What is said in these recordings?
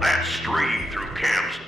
That's straying through camps.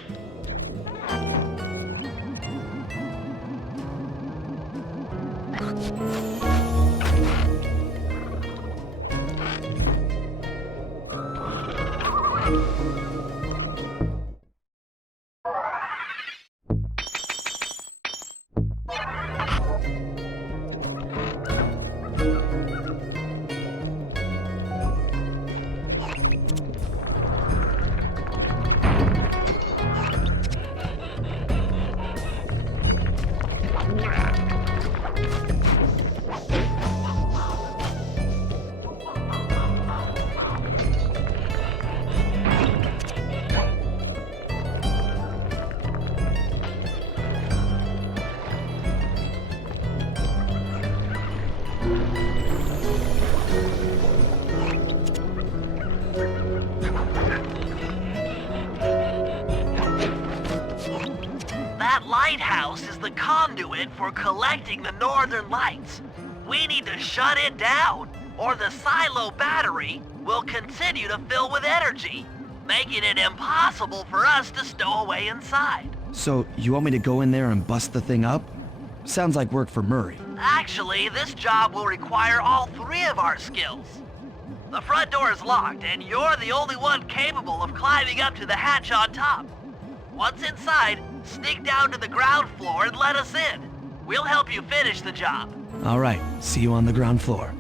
That lighthouse is the conduit for collecting the northern lights. We need to shut it down, or the silo battery will continue to fill with energy, making it impossible for us to stow away inside. So, you want me to go in there and bust the thing up? Sounds like work for Murray. Actually, this job will require all three of our skills. The front door is locked, and you're the only one capable of climbing up to the hatch on top. Once inside, sneak down to the ground floor and let us in. We'll help you finish the job. All right, see you on the ground floor.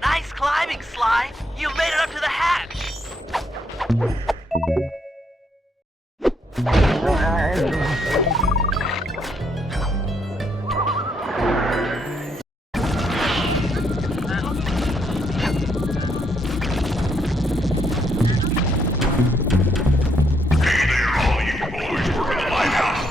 Nice climbing, Sly. You've made it up to the hatch. Hey there, all you boys working the lighthouse.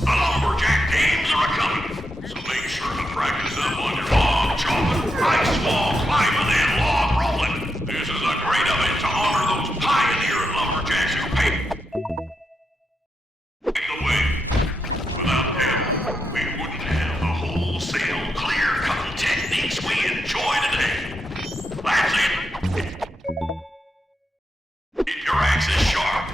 The lumberjack games are a-coming, so make sure to practice up on your log chopping, ice wall climbing, and log rolling. This is a great event to honor those pioneering lumberjacks who paved the way. Without them, we wouldn't have the wholesale clear-cutting techniques we enjoy today. That's it. Keep your axes sharp.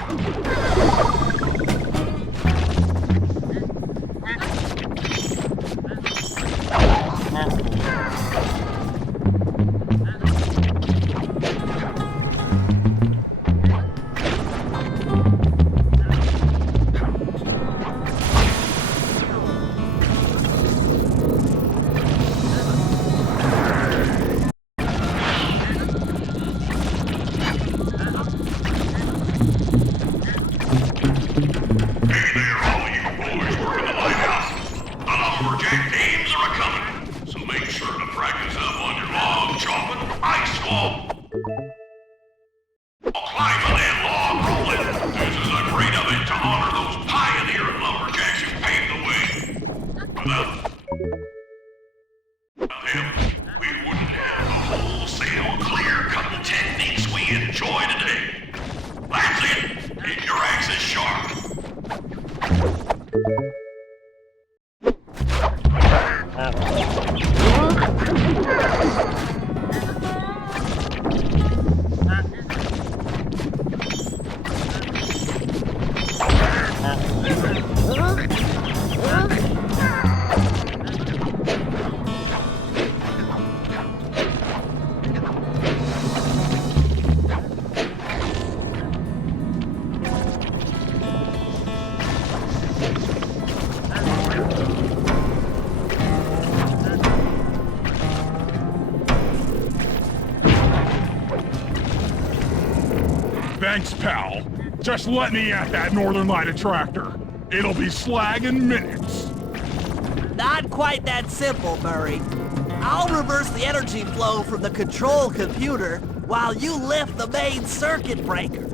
Hey there, all you boys working the lighthouse. The lumberjack games are a-coming, so make sure to practice up on your log chopping, ice wall climbing, and log rolling. This is a great event to honor those pioneering lumberjacks who paved the way. Without them, we wouldn't have the wholesale clear-cutting techniques we enjoy today. That's it. Keep your axes sharp. Thanks, pal. Just let me at that Northern Light attractor. It'll be slag in minutes. Not quite that simple, Murray. I'll reverse the energy flow from the control computer while you lift the main circuit breaker.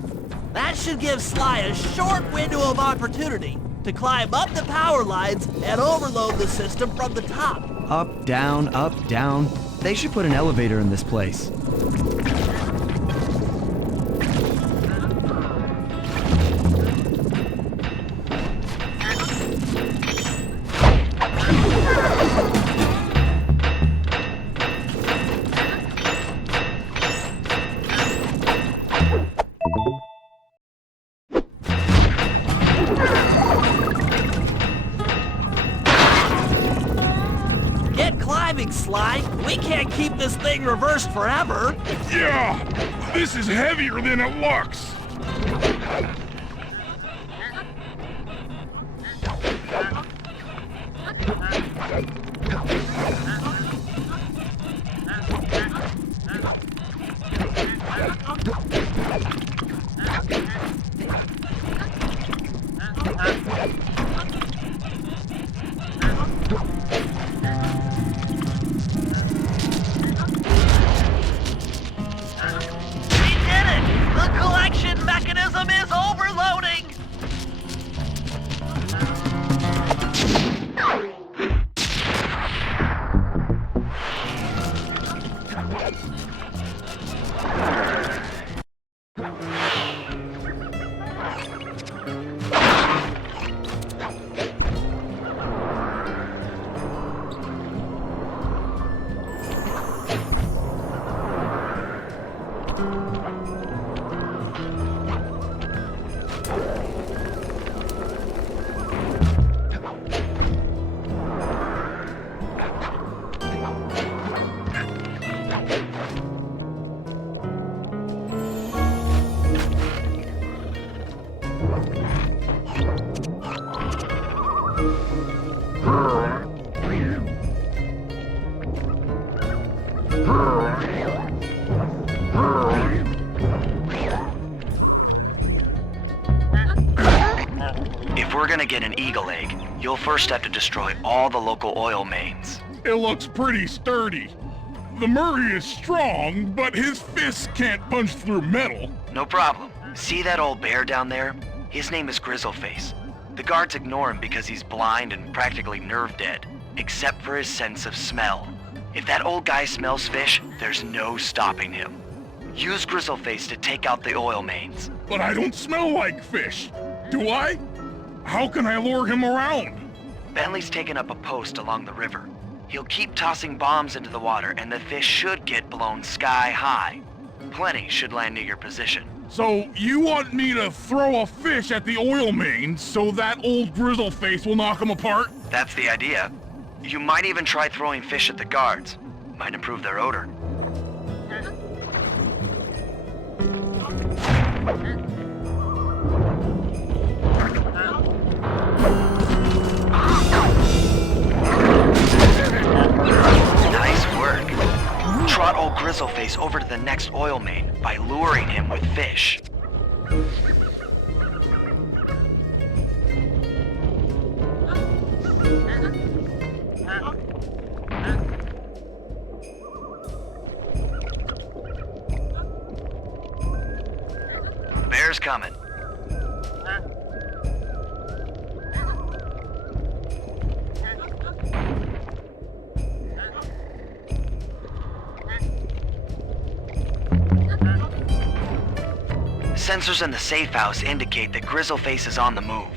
That should give Sly a short window of opportunity to climb up the power lines and overload the system from the top. Up, down, up, down. They should put an elevator in this place. Sly, we can't keep this thing reversed forever. Yeah, this is heavier than it looks. Mechanism is overloading! If we're gonna get an eagle egg, you'll first have to destroy all the local oil mains. It looks pretty sturdy. The Murray is strong, but his fists can't punch through metal. No problem. See that old bear down there? His name is Grizzleface. The guards ignore him because he's blind and practically nerve dead, except for his sense of smell. If that old guy smells fish, there's no stopping him. Use Grizzleface to take out the oil mains. But I don't smell like fish. Do I? How can I lure him around? Bentley's taken up a post along the river. He'll keep tossing bombs into the water and the fish should get blown sky high. Plenty should land near your position. So you want me to throw a fish at the oil mains so that old Grizzleface will knock him apart? That's the idea. You might even try throwing fish at the guards. Might improve their odor. Nice work. Trot old Grizzleface over to the next oil main by luring him with fish. Bear's coming. Sensors in the safe house indicate that Grizzleface is on the move.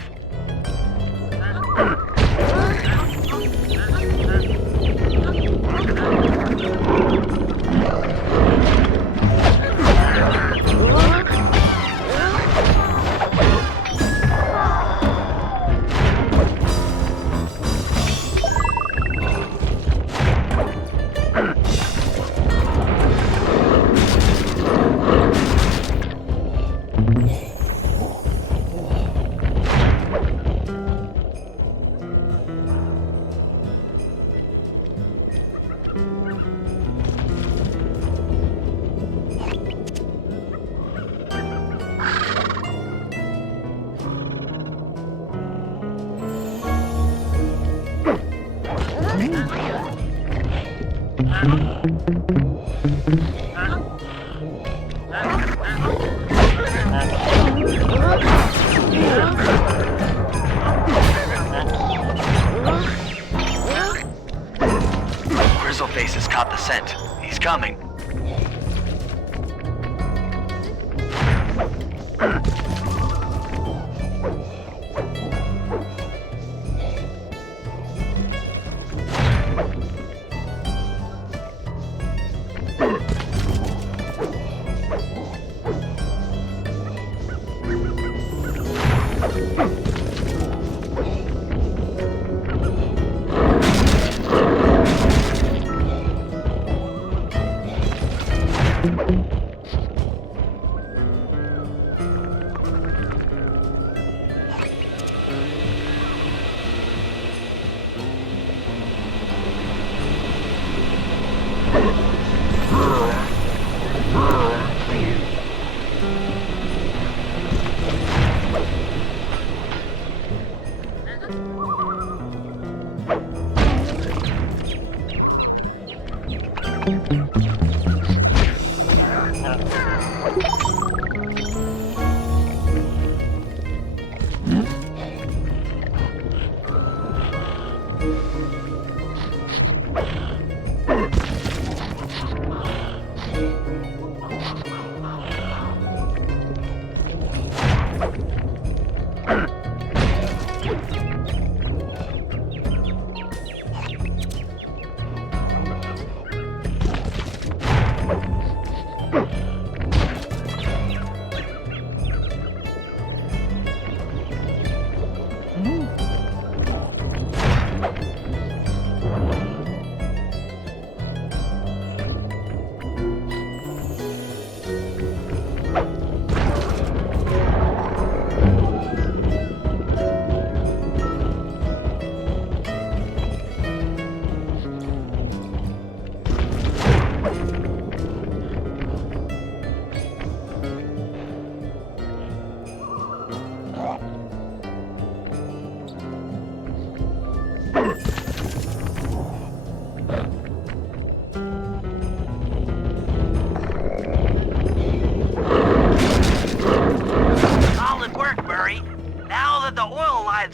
Grizzleface has caught the scent. He's coming.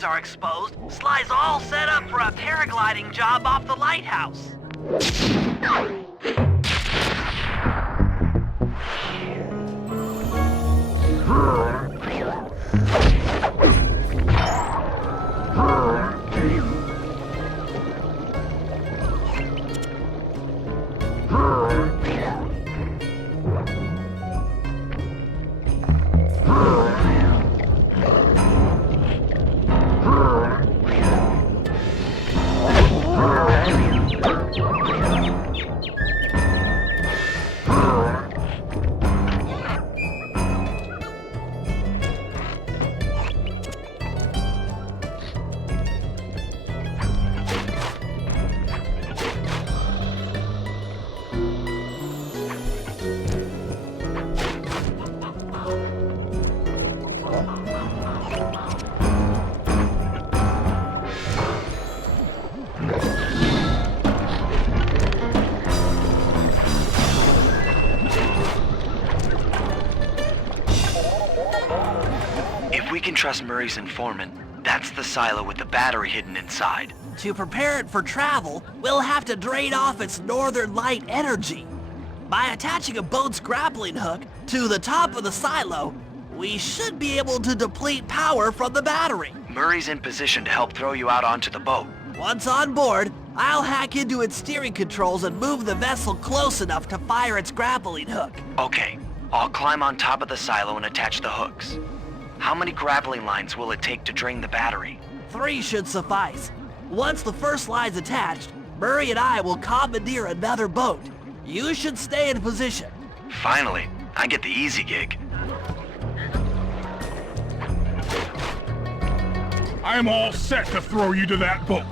Are exposed, Sly's all set up for a paragliding job off the lighthouse. If we can trust Murray's informant, that's the silo with the battery hidden inside. To prepare it for travel, we'll have to drain off its northern light energy. By attaching a boat's grappling hook to the top of the silo, we should be able to deplete power from the battery. Murray's in position to help throw you out onto the boat. Once on board, I'll hack into its steering controls and move the vessel close enough to fire its grappling hook. Okay, I'll climb on top of the silo and attach the hooks. How many grappling lines will it take to drain the battery? 3 should suffice. Once the first line's attached, Murray and I will commandeer another boat. You should stay in position. Finally, I get the easy gig. I'm all set to throw you to that boat.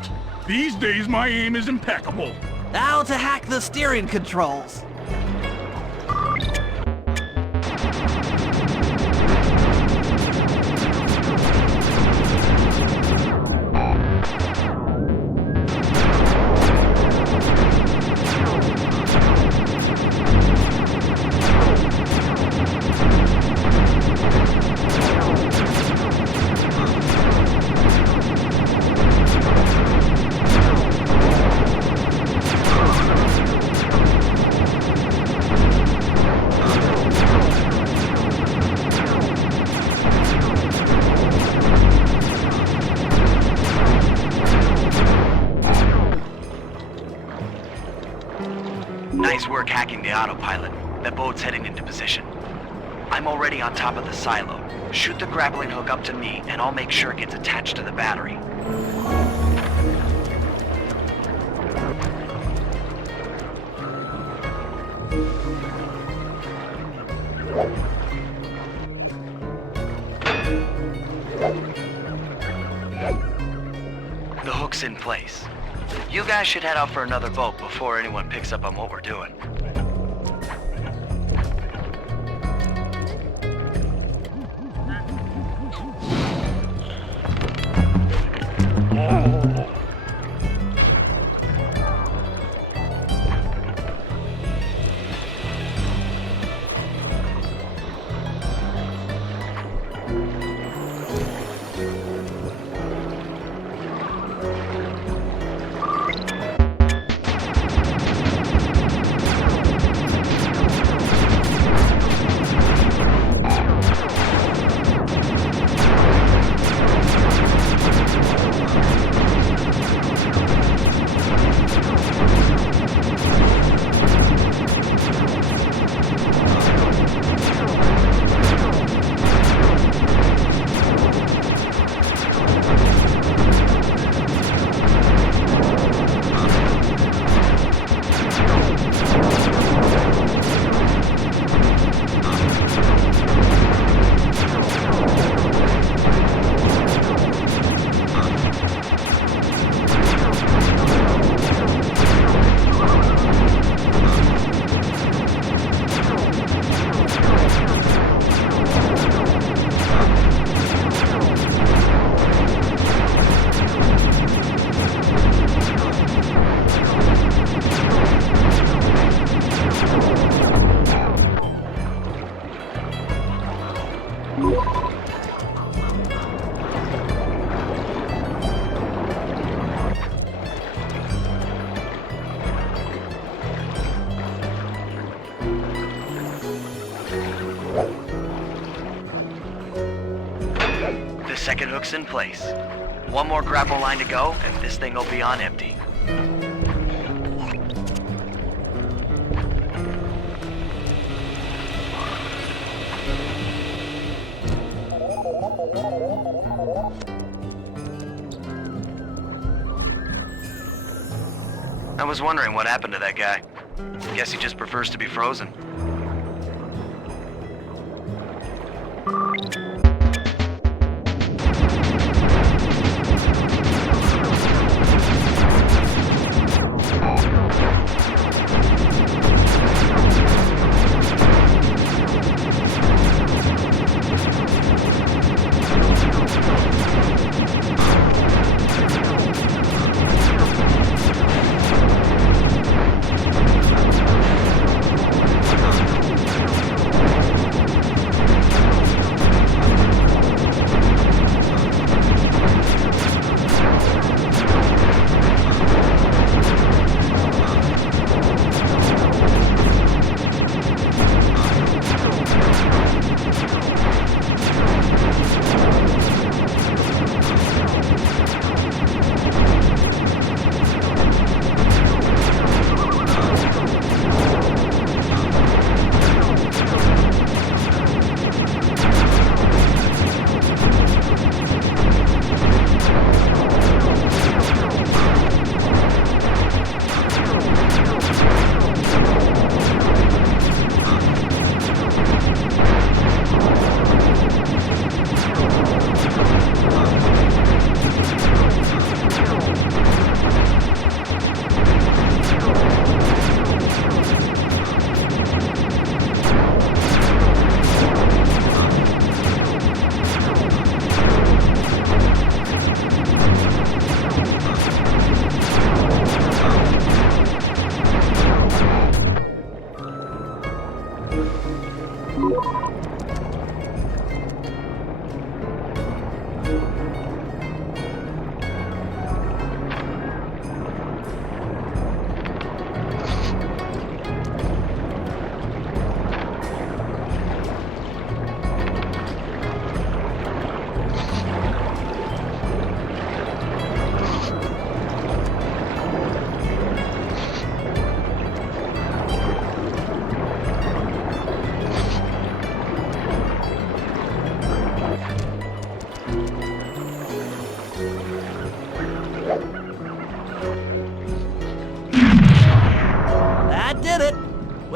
These days, my aim is impeccable. Now to hack the steering controls. like hacking the autopilot. That boat's heading into position. I'm already on top of the silo. Shoot the grappling hook up to me, and I'll make sure it gets attached to the battery. The hook's in place. You guys should head out for another boat before anyone picks up on what we're doing. Second hook's in place. One more grapple line to go, and this thing will be on empty. I was wondering what happened to that guy. Guess he just prefers to be frozen.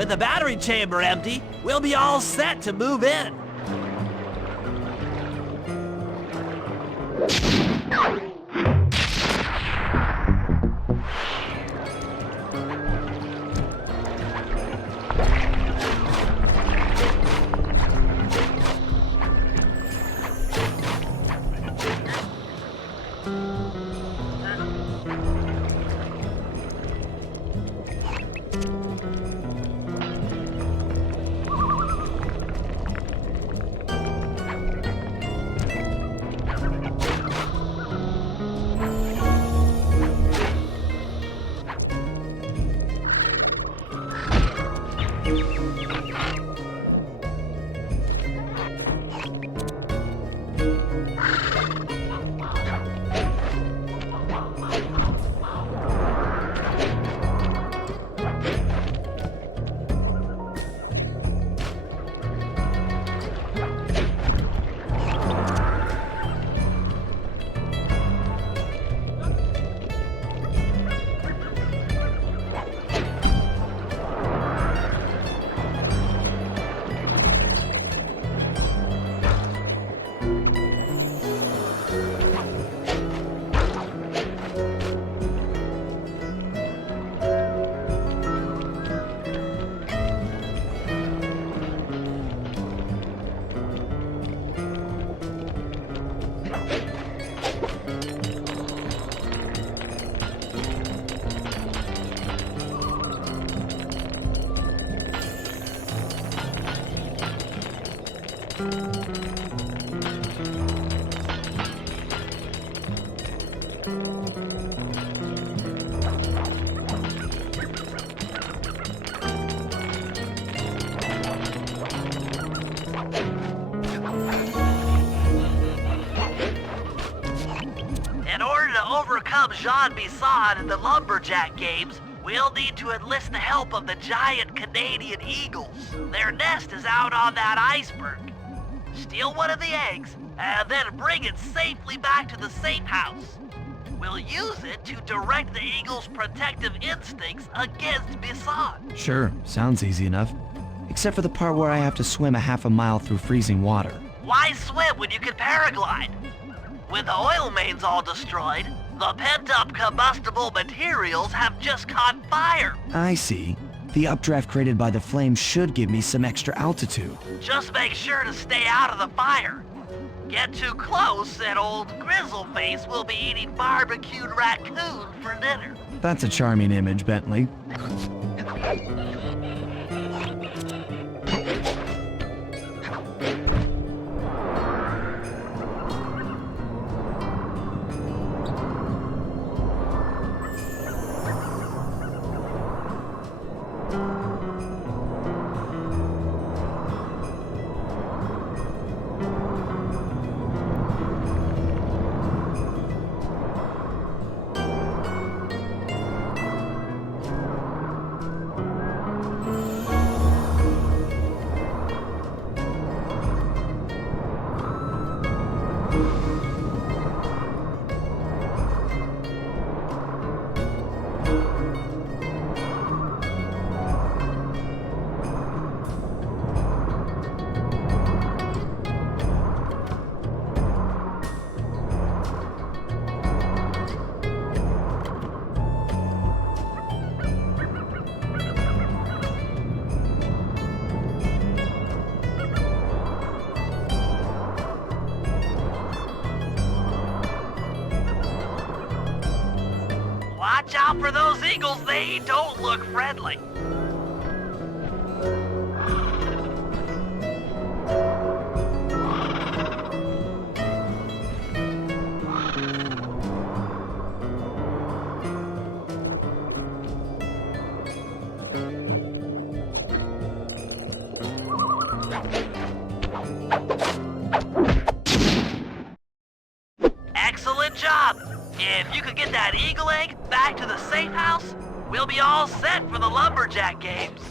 With the battery chamber empty, we'll be all set to move in. Jean Bison in the lumberjack games, we'll need to enlist the help of the giant Canadian eagles. Their nest is out on that iceberg. Steal one of the eggs, and then bring it safely back to the safe house. We'll use it to direct the eagles' protective instincts against Bison. Sure, sounds easy enough. Except for the part where I have to swim a half a mile through freezing water. Why swim when you can paraglide? With the oil mains all destroyed, the pent-up combustible materials have just caught fire. I see. The updraft created by the flames should give me some extra altitude. Just make sure to stay out of the fire. Get too close and old Grizzleface will be eating barbecued raccoon for dinner. That's a charming image, Bentley. Watch out for those eagles, they don't look friendly. Excellent job! If you could get that eagle egg back to the safe house, we'll be all set for the lumberjack games.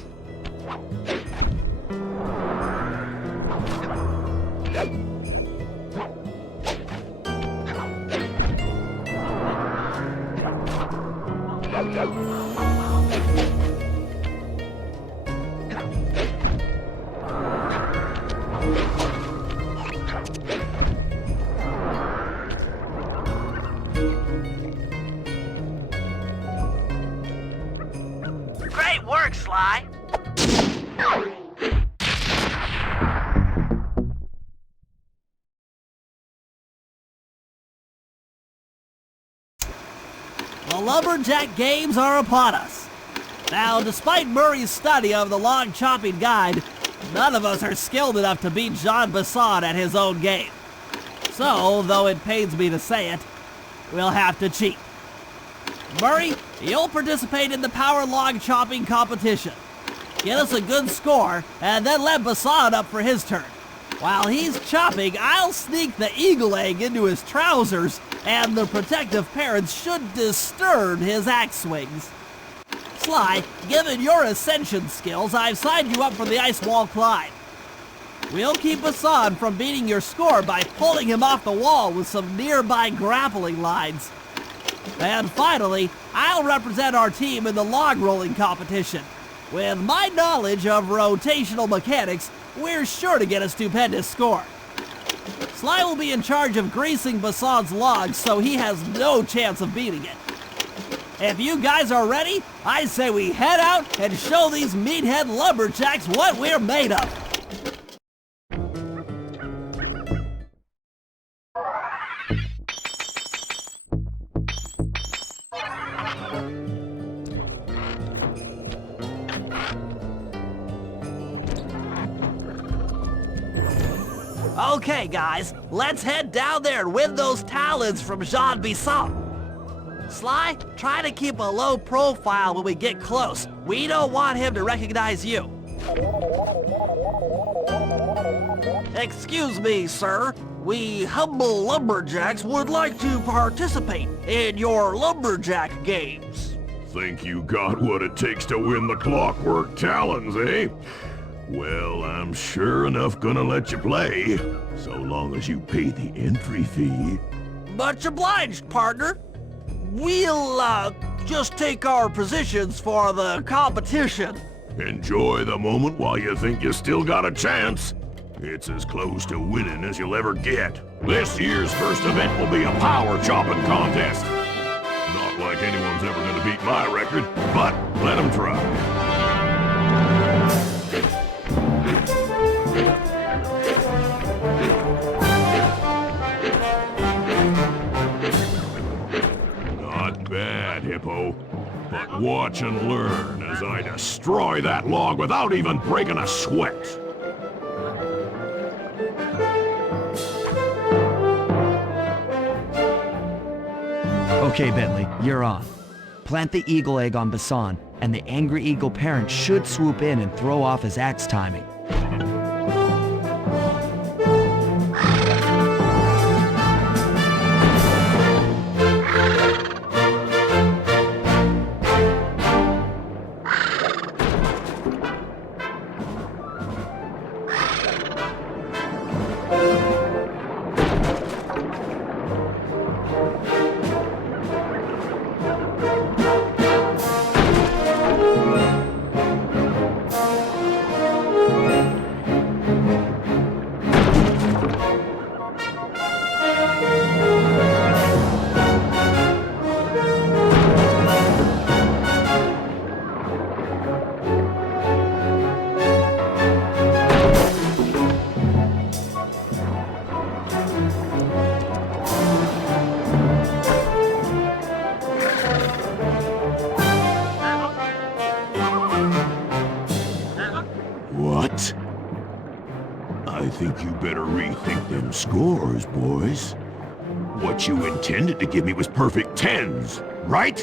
Great work, Sly. The Lumberjack Games are upon us. Now, despite Murray's study of the log chopping guide, none of us are skilled enough to beat Jean Bison at his own game. So, though it pains me to say it, we'll have to cheat. Murray, you'll participate in the power log chopping competition. Get us a good score, and then let Bison up for his turn. While he's chopping, I'll sneak the eagle egg into his trousers, and the protective parents should disturb his axe swings. Sly, given your ascension skills, I've signed you up for the ice wall climb. We'll keep Bison from beating your score by pulling him off the wall with some nearby grappling lines. And finally, I'll represent our team in the log rolling competition. With my knowledge of rotational mechanics, we're sure to get a stupendous score. Sly will be in charge of greasing Bison's logs, so he has no chance of beating it. If you guys are ready, I say we head out and show these meathead lumberjacks what we're made of. Okay, guys, let's head down there and win those talons from Jean Bison. Sly, try to keep a low profile when we get close. We don't want him to recognize you. Excuse me, sir. We humble lumberjacks would like to participate in your lumberjack games. Think you got what it takes to win the clockwork talons, eh? Well, I'm sure enough gonna let you play, so long as you pay the entry fee. Much obliged, partner. We'll, just take our positions for the competition. Enjoy the moment while you think you still got a chance. It's as close to winning as you'll ever get. This year's first event will be a power chopping contest. Not like anyone's ever gonna beat my record, but let them try. Not bad, Hippo. But watch and learn as I destroy that log without even breaking a sweat. Okay, Bentley, you're on. Plant the eagle egg on Bison, and the angry eagle parent should swoop in and throw off his axe timing. What? I think you better rethink them scores, boys. What you intended to give me was perfect tens, right?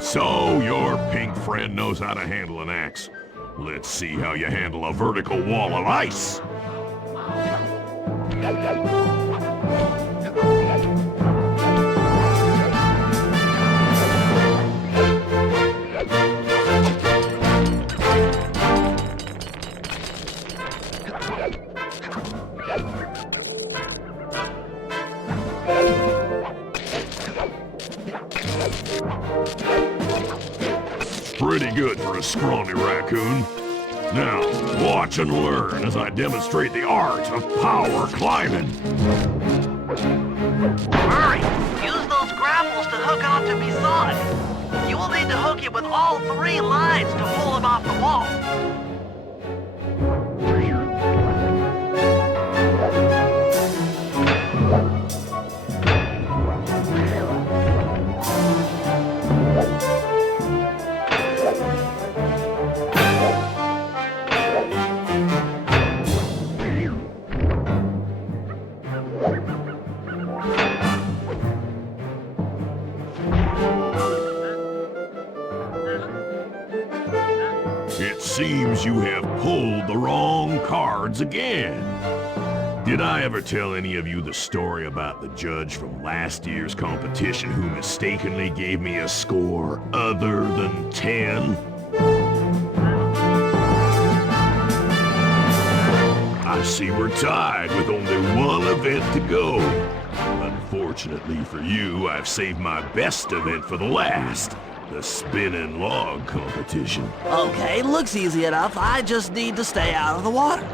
So your pink friend knows how to handle an axe. Let's see how you handle a vertical wall of ice. Pretty good for a scrawny raccoon. Now, watch and learn as I demonstrate the art of power climbing. Murray, use those grapples to hook onto Bison. You will need to hook it with all 3 lines to pull him off the wall. It seems you have pulled the wrong cards again. Did I ever tell any of you the story about the judge from last year's competition who mistakenly gave me a score other than 10? I see we're tied with only one event to go. Unfortunately for you, I've saved my best event for the last. The spinning log competition. Okay, looks easy enough. I just need to stay out of the water.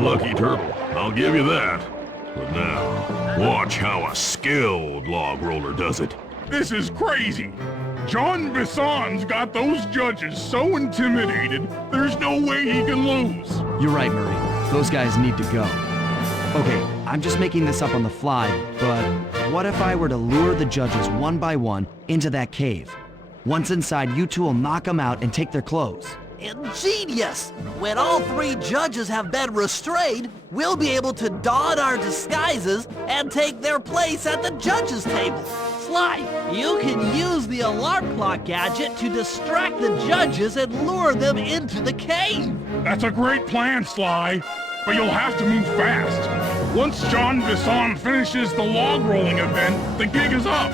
Lucky turtle, I'll give you that. But now, watch how a skilled log roller does it. This is crazy. Jean Bison's got those judges so intimidated, there's no way he can lose. You're right, Murray. Those guys need to go. Okay, I'm just making this up on the fly, but what if I were to lure the judges one by one into that cave? Once inside, you two will knock them out and take their clothes. Ingenious! When all 3 judges have been restrained, we'll be able to don our disguises and take their place at the judges' table. Sly, you can use the alarm clock gadget to distract the judges and lure them into the cave. That's a great plan, Sly. But you'll have to move fast. Once Jean Bison finishes the log rolling event, the gig is up.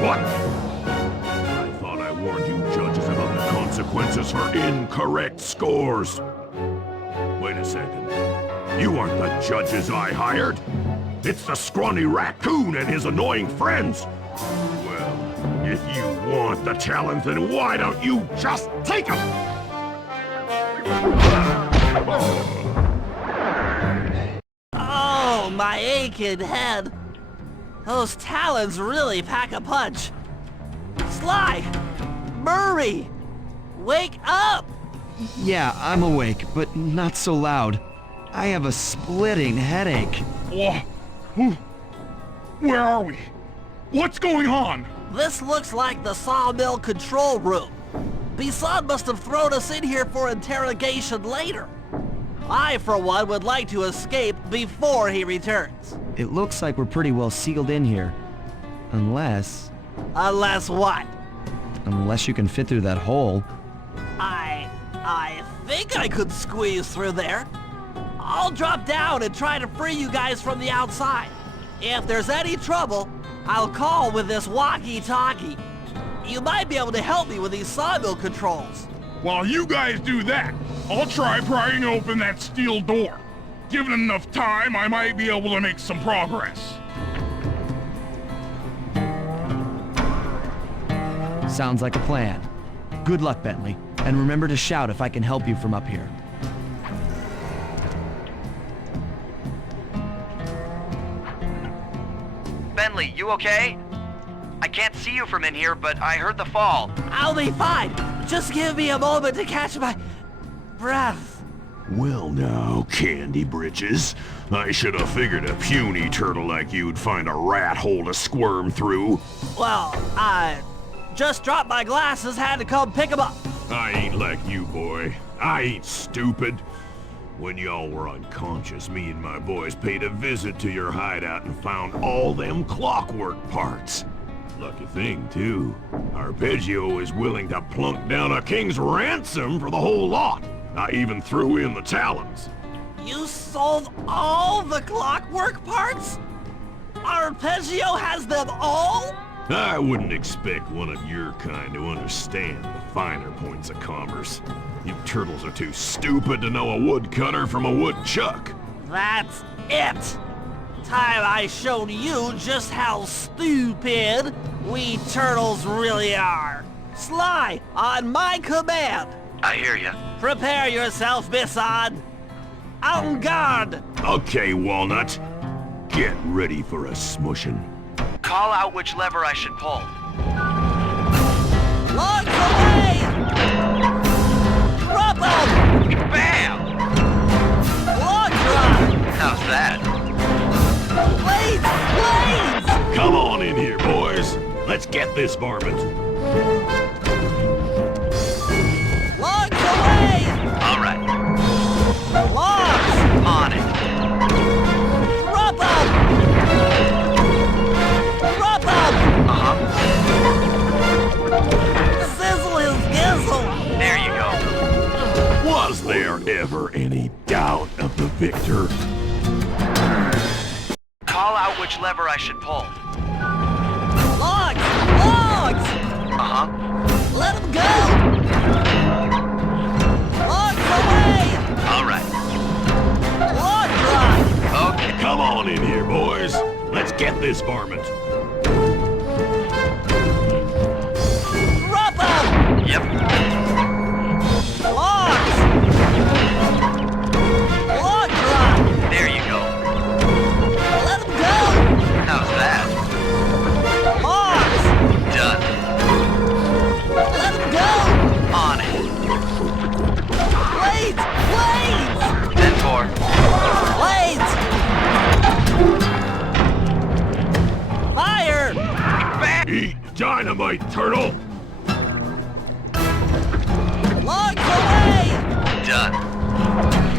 What? I thought I warned you judges about the consequences for incorrect scores. Wait a second. You aren't the judges I hired. It's the scrawny raccoon and his annoying friends. Well, if you want the challenge, then why don't you just take them? Oh, my aching head. Those talons really pack a punch. Sly! Murray! Wake up! Yeah, I'm awake, but not so loud. I have a splitting headache. Where are we? What's going on? This looks like the sawmill control room. Bison must have thrown us in here for interrogation later. I, for one, would like to escape before he returns. It looks like we're pretty well sealed in here. Unless... Unless what? Unless you can fit through that hole. I think I could squeeze through there. I'll drop down and try to free you guys from the outside. If there's any trouble, I'll call with this walkie-talkie. You might be able to help me with these sawmill controls. While you guys do that, I'll try prying open that steel door. Given enough time, I might be able to make some progress. Sounds like a plan. Good luck, Bentley. And remember to shout if I can help you from up here. Bentley, you okay? I can't see you from in here, but I heard the fall. I'll be fine. Just give me a moment to catch my breath. Well now, Candy Britches. I should have figured a puny turtle like you'd find a rat hole to squirm through. Well, I just dropped my glasses, had to come pick them up. I ain't like you, boy. I ain't stupid. When y'all were unconscious, me and my boys paid a visit to your hideout and found all them clockwork parts. Lucky thing, too. Arpeggio is willing to plunk down a king's ransom for the whole lot. I even threw in the talons. You sold all the clockwork parts? Arpeggio has them all? I wouldn't expect one of your kind to understand the finer points of commerce. You turtles are too stupid to know a woodcutter from a woodchuck. That's it. Time I showed you just how stupid we turtles really are. Sly, on my command. I hear ya. Prepare yourself, Bison. En garde. Okay, Walnut. Get ready for a smushing. Call out which lever I should pull. Logs away! Drop them! Bam! Log drop! How's that? Blades! Blades! Come on in here, boys. Let's get this varmint. Logs away! All right. Logs! On it. Drop them! Drop them! Uh-huh. Sizzle his gizzle! There you go. Was there ever any doubt of the victor? Call out which lever I should pull. Logs! Logs! Uh-huh. Let him go! Logs away! All right. Log drop! Okay. Come on in here, boys. Let's get this varmint. Drop him! Yep. Logs! Log drop! There you go. Let him go! How's that? Logs! Done. Let him go! On it. Blades! Blades! 10-4. Blades! Fire! Bam! Eat dynamite, turtle. Logs away! Done.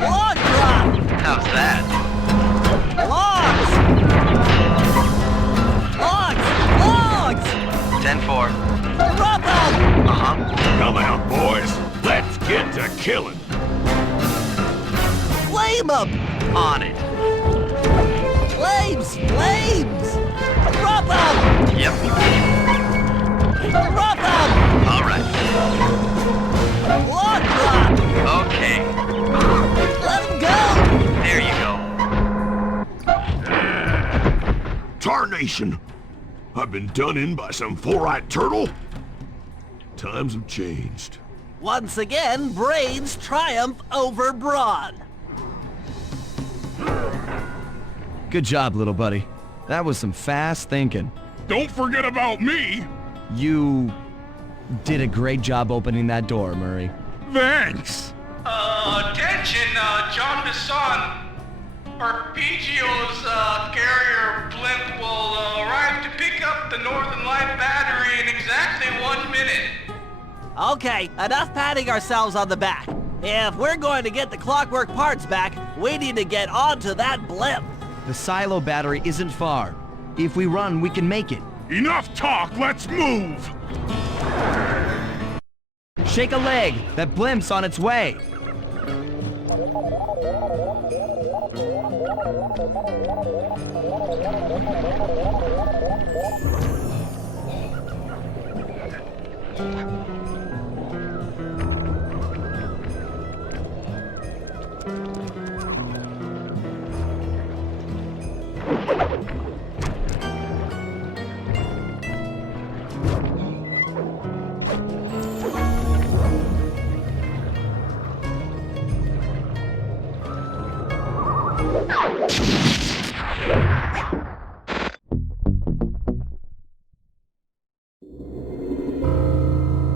Log drop! How's that? Logs! Logs! Logs! 10-4. Drop them! Uh-huh. Come out, boys. Let's get to killing. Flame them! On it. Flames! Flames! Drop them! Yep. Drop them! All right. Log drop! Okay. Let him go! There you go. Tarnation! I've been done in by some four-eyed turtle? Times have changed. Once again, brains triumph over brawn. Good job, little buddy. That was some fast thinking. Don't forget about me! You did a great job opening that door, Murray. Thanks! Attention, Jean Bison. Arpeggio's carrier blimp will arrive to pick up the Northern Light battery in exactly 1 minute. Okay, enough patting ourselves on the back. If we're going to get the clockwork parts back, we need to get onto that blimp. The silo battery isn't far. If we run, we can make it. Enough talk, let's move! Shake a leg! That blimp's on its way!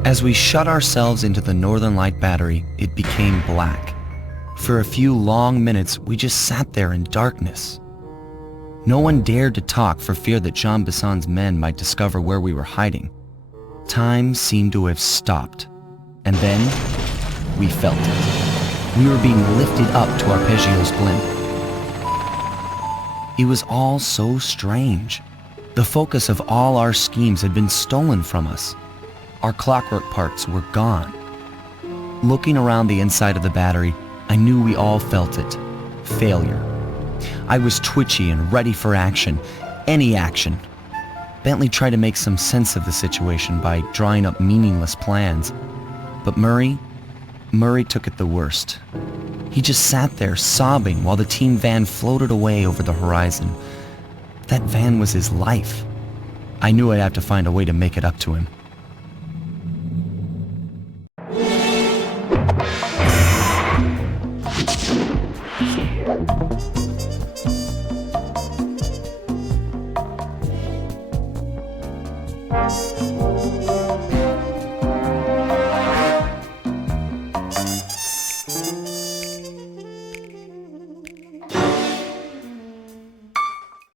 As we shut ourselves into the Northern Light battery, it became black. For a few long minutes, we just sat there in darkness. No one dared to talk for fear that Jean Bison's men might discover where we were hiding. Time seemed to have stopped. And then, we felt it. We were being lifted up to Arpeggio's blimp. It was all so strange. The focus of all our schemes had been stolen from us. Our clockwork parts were gone. Looking around the inside of the battery, I knew we all felt it. Failure. I was twitchy and ready for action. Any action. Bentley tried to make some sense of the situation by drawing up meaningless plans. But Murray took it the worst. He just sat there sobbing while the team van floated away over the horizon. That van was his life. I knew I'd have to find a way to make it up to him.